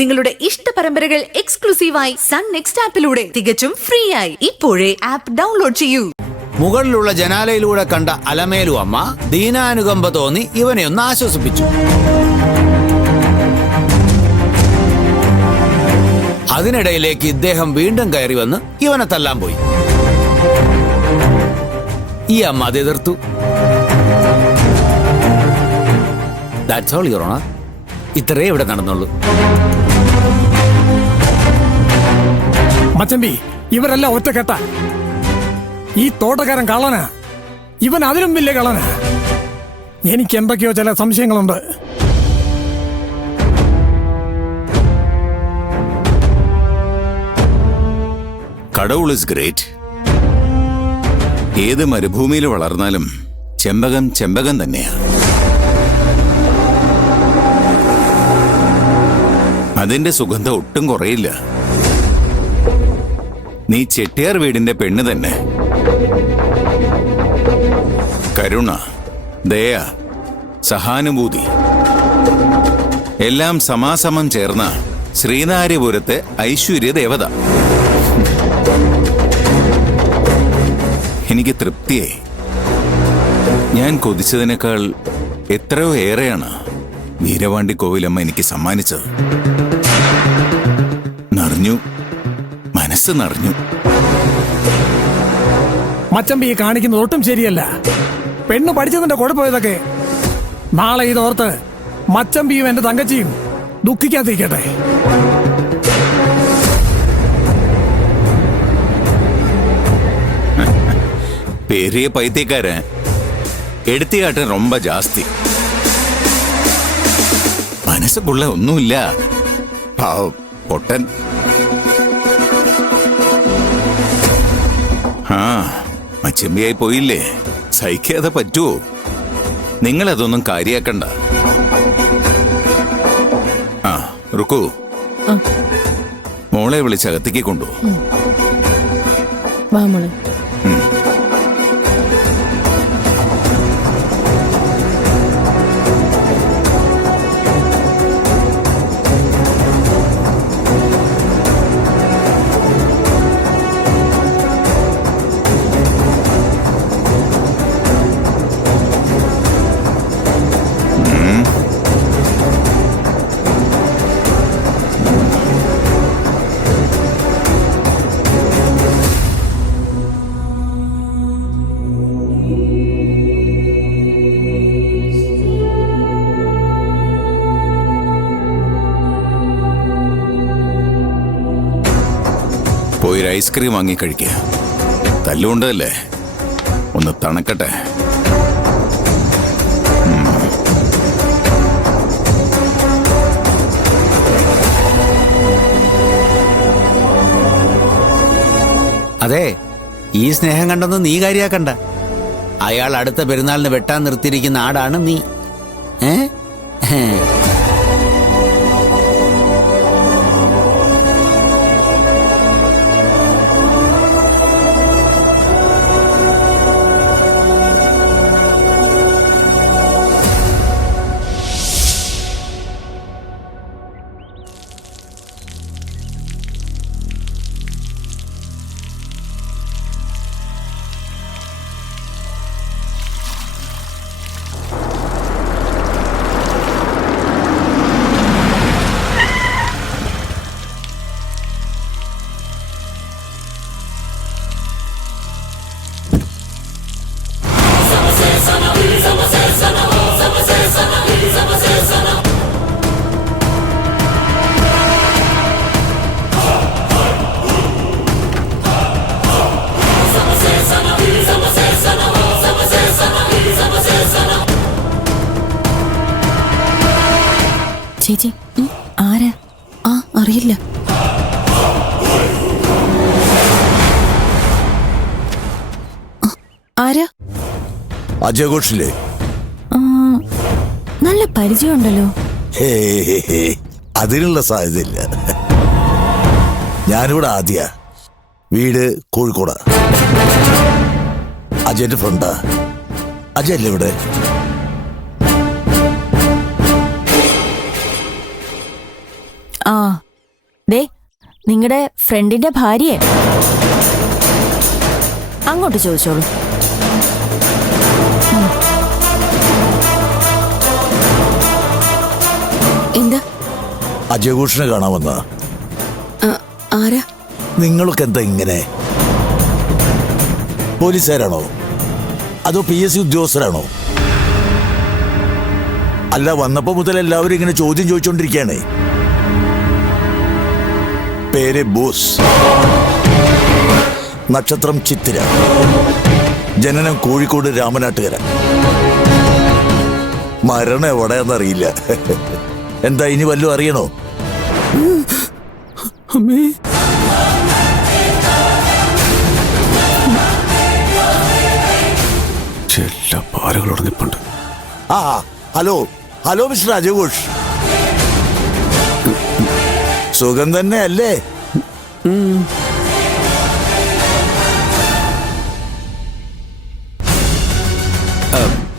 നിങ്ങളുടെ ഇഷ്ട പരമ്പരകൾ എക്സ്ക്ലൂസീവായി സൺ നെക്സ്റ്റ് ആപ്പിലൂടെ തികച്ചും ഫ്രീ ആയി ഇപ്പോഴേ ആപ്പ് ഡൗൺലോഡ് ചെയ്യൂ. മുകളിലുള്ള ജനാലയിലൂടെ കണ്ട അലമേലു അമ്മ ദീനാനുകമ്പ തോന്നി ഇവനെ ഒന്ന് ആശ്വസിപ്പിച്ചു. അതിനിടയിലേക്ക് ഇദ്ദേഹം വീണ്ടും കയറി വന്ന് ഇവനെ തല്ലാൻ പോയി. ഈ അമ്മ അത് എതിർത്തു. That's all, Your Honor. ഇത്രേ ഇവിടെ നടന്നുള്ളൂ. മച്ചമ്പി, ഇവരെല്ലാം ഒറ്റക്കെട്ട. ഈ തോട്ടക്കാരൻ കള്ളനാ, ഇവൻ അതിലും വലിയ കള്ളനാ. എനിക്ക് എന്തൊക്കെയോ ചില സംശയങ്ങളുണ്ട്. കടവുൾ ഇസ് ഗ്രേറ്റ്. ഏത് മരുഭൂമിയിൽ വളർന്നാലും ചെമ്പകം ചെമ്പകം തന്നെയാ. അതിന്റെ സുഗന്ധം ഒട്ടും കുറയില്ല. നീ ചെട്ടിയാർ വീടിന്റെ പെണ്ണ് തന്നെ. കരുണ, ദയ, സഹാനുഭൂതി എല്ലാം സമാസമം ചേർന്ന ശ്രീനാര്യപുരത്തെ ഐശ്വര്യ ദേവത. എനിക്ക് തൃപ്തിയായി. ഞാൻ കൊതിച്ചതിനേക്കാൾ എത്രയോ ഏറെയാണ് വീരവാണ്ടി കോവിലമ്മ എനിക്ക് സമ്മാനിച്ചത്. നിറഞ്ഞു, മനസ്സ് നിറഞ്ഞു. മച്ചമ്പി ഈ കാണിക്കുന്നത് ഒട്ടും ശരിയല്ല. പെണ്ണ് പഠിച്ചതിന്റെ കുഴപ്പമിതൊക്കെ. നാളെ ഇതോർത്ത് മച്ചമ്പിയും എന്റെ തങ്കച്ചിയും ദുഃഖിക്കാതിരിക്കട്ടെ. പെരിയ പൈത്യക്കാരൻ എടുത്തിയാട്ടൻ ரொம்ப ജാസ്തി. മനസ്സുക്കുള്ള ഒന്നുമില്ല. പാവം പൊട്ടൻ. ആ, മച്ചമ്പിയായി പോയില്ലേ, സഹിക്കാതെ പറ്റുമോ? നിങ്ങളതൊന്നും കാര്യാക്കണ്ട. ആ, റുക്കു, മോളെ വിളിച്ചകത്തേക്ക് കൊണ്ടുപോ. പോയി ഒരു ഐസ്ക്രീം വാങ്ങി കഴിക്കുക. തല്ലുകൊണ്ടല്ലേ, ഒന്ന് തണുക്കട്ടെ. അതെ, ഈ സ്നേഹം കണ്ടെന്ന് നീ കാര്യാക്കണ്ട. അയാൾ അടുത്ത പെരുന്നാളിന് വെട്ടാൻ നിർത്തിയിരിക്കുന്ന ആടാണ് നീ. ചേച്ചി, ആരാ? ആ, അറിയില്ല. ആരാ? അജയ് ഘോഷില്ലേ? നല്ല പരിചയമുണ്ടല്ലോ. അതിനുള്ള സാധ്യതയില്ല. ഞാനിവിടെ ആദ്യ, വീട് കോഴിക്കോട്. അജയന്റെ ഫ്രണ്ടാ. അജയല്ലേ ഇവിടെ? ആ ദേ നിങ്ങളുടെ ഫ്രണ്ടിന്റെ ഭാര്യയെ അങ്ങോട്ട് ചോദിച്ചോളൂ. എന്താ? അജയഘോഷിനെ കാണാൻ വന്ന ആരാ? നിങ്ങളൊക്കെ എന്താ ഇങ്ങനെ? പോലീസുകാരാണോ അതോ PSC ഉദ്യോഗസ്ഥരാണോ? അല്ല, വന്നപ്പോ മുതൽ എല്ലാവരും ഇങ്ങനെ ചോദ്യം ചോദിച്ചോണ്ടിരിക്കുകയാണ്. പേര് ബോസ്, നക്ഷത്രം ചിത്തിര, ജനനം കോഴിക്കോട് രാമനാട്ടുകര, മരണം എവിടെയാന്നറിയില്ല. എന്താ ഇനി വല്ലതും അറിയണോ? അമ്മേ, എല്ലാ പാലുകളോട് നിപ്പുണ്ട്. ആ ഹലോ ഹലോ മിസ്റ്റർ അജയഘോഷ്, സുഖം തന്നെ അല്ലേ?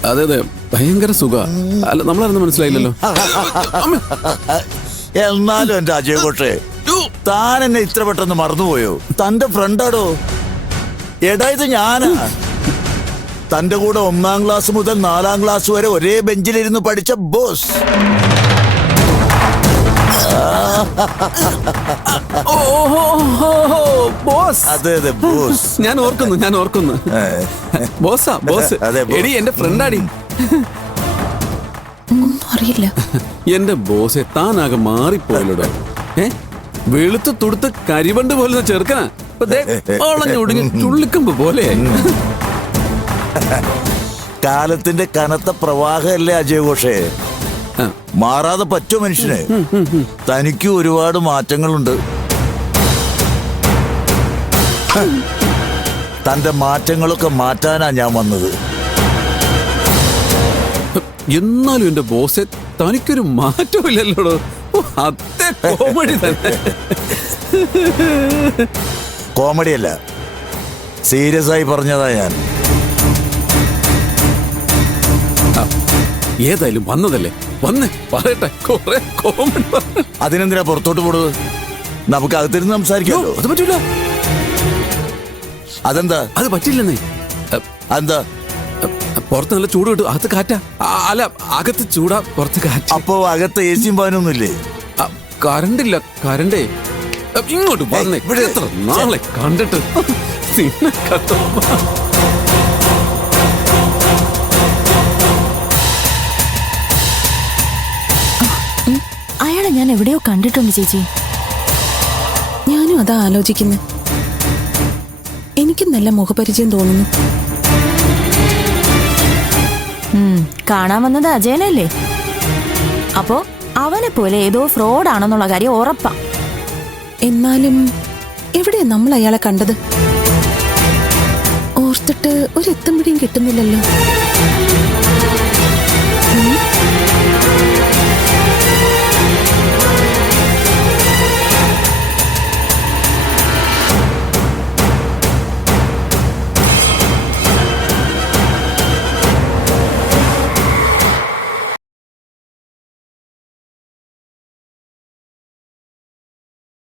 അതെ അതെ, ഭയങ്കര സുഖ. അല്ല, നമ്മളാരെന്ന് മനസ്സിലായില്ലല്ലോ. എന്നാലും എന്റെ അജയഘോഷേ, താൻ എന്നെ ഇത്ര പെട്ടെന്ന് മറന്നുപോയോ? തന്റെ ഫ്രണ്ടാടോ. എടാ, ഇത് ഞാനാ. തന്റെ കൂടെ 1-ാം ക്ലാസ് മുതൽ 4-ാം ക്ലാസ് വരെ ഒരേ ബെഞ്ചിലിരുന്ന് പഠിച്ച ബോസ്. ബോസ്, അതെ അതെ ബോസ്. ഞാൻ ഓർക്കുന്നു. ബോസാ ബോസ്. അതെ, ബോസ്. എടി, എന്റെ ഫ്രണ്ടാടി. ഒന്നും അറിയില്ല. എന്റെ ബോസെ, താനാകെ മാറിപ്പോയല്ലോടോ. വെളുത്ത് തുടുത്ത് കരിവണ്ട് പോലെ ചെറുക്കനാ. ഒടിഞ്ഞ് ചുള്ളിക്കമ്പ് പോലെ. കാലത്തിന്റെ കനത്ത പ്രവാഹമല്ലേ അജയഘോഷേ? മാറാതെ പറ്റോ മനുഷ്യന്? തനിക്ക് ഒരുപാട് മാറ്റങ്ങളുണ്ട്. തന്റെ മാറ്റങ്ങളൊക്കെ മാറ്റാനാ ഞാൻ വന്നത്. എന്നാലും എന്റെ ബോസെ, തനിക്കൊരു മാറ്റമില്ലല്ലോടോ. അതേ കോമഡി തന്നെ. കോമഡിയല്ല, സീരിയസ് ആയി പറഞ്ഞതാ ഞാൻ. ഏതായാലും വന്നതല്ലേ, വന്നേ പറയട്ടെ. കൊറേ കോമഡി. അതിനെന്തിനാ പുറത്തോട്ട് പോടുന്നത്? നമുക്ക് അകത്തിരുന്ന് സംസാരിക്കാമല്ലോ. അത് പറ്റൂല. അതെന്താ? അത് പറ്റില്ലെന്നേ. അതെന്താ? പുറത്ത് നല്ല ചൂട് കിട്ടും, അകത്ത് കാറ്റാ. അല്ല, അകത്ത് ചൂടാ, പുറത്ത് കാറ്റ്. അപ്പോ അകത്ത് AC പാനൊന്നുമില്ലേ? കറണ്ടില്ല. കറണ്ടേ ഇങ്ങോട്ട് വന്നേ. ഇവിടെ എത്ര നാളെ കണ്ടിട്ട്. നിന്നെ കത്തുമ്പോ അയാളെ ഞാൻ എവിടെയോ കണ്ടിട്ടുണ്ട് ചേച്ചി. ഞാനും അതാ ആലോചിക്കുന്നത്. എനിക്കും നല്ല മുഖപരിചയം തോന്നുന്നു. കാണാൻ വന്നത് അജയനല്ലേ? അപ്പോ അവനെ പോലെ ഏതോ ഫ്രോഡാണെന്നുള്ള കാര്യം ഉറപ്പാ. എന്നാലും എവിടെയാ നമ്മൾ അയാളെ കണ്ടത്? ഓർത്തിട്ട് ഒരു എത്തും പിടിയും കിട്ടുന്നില്ലല്ലോ.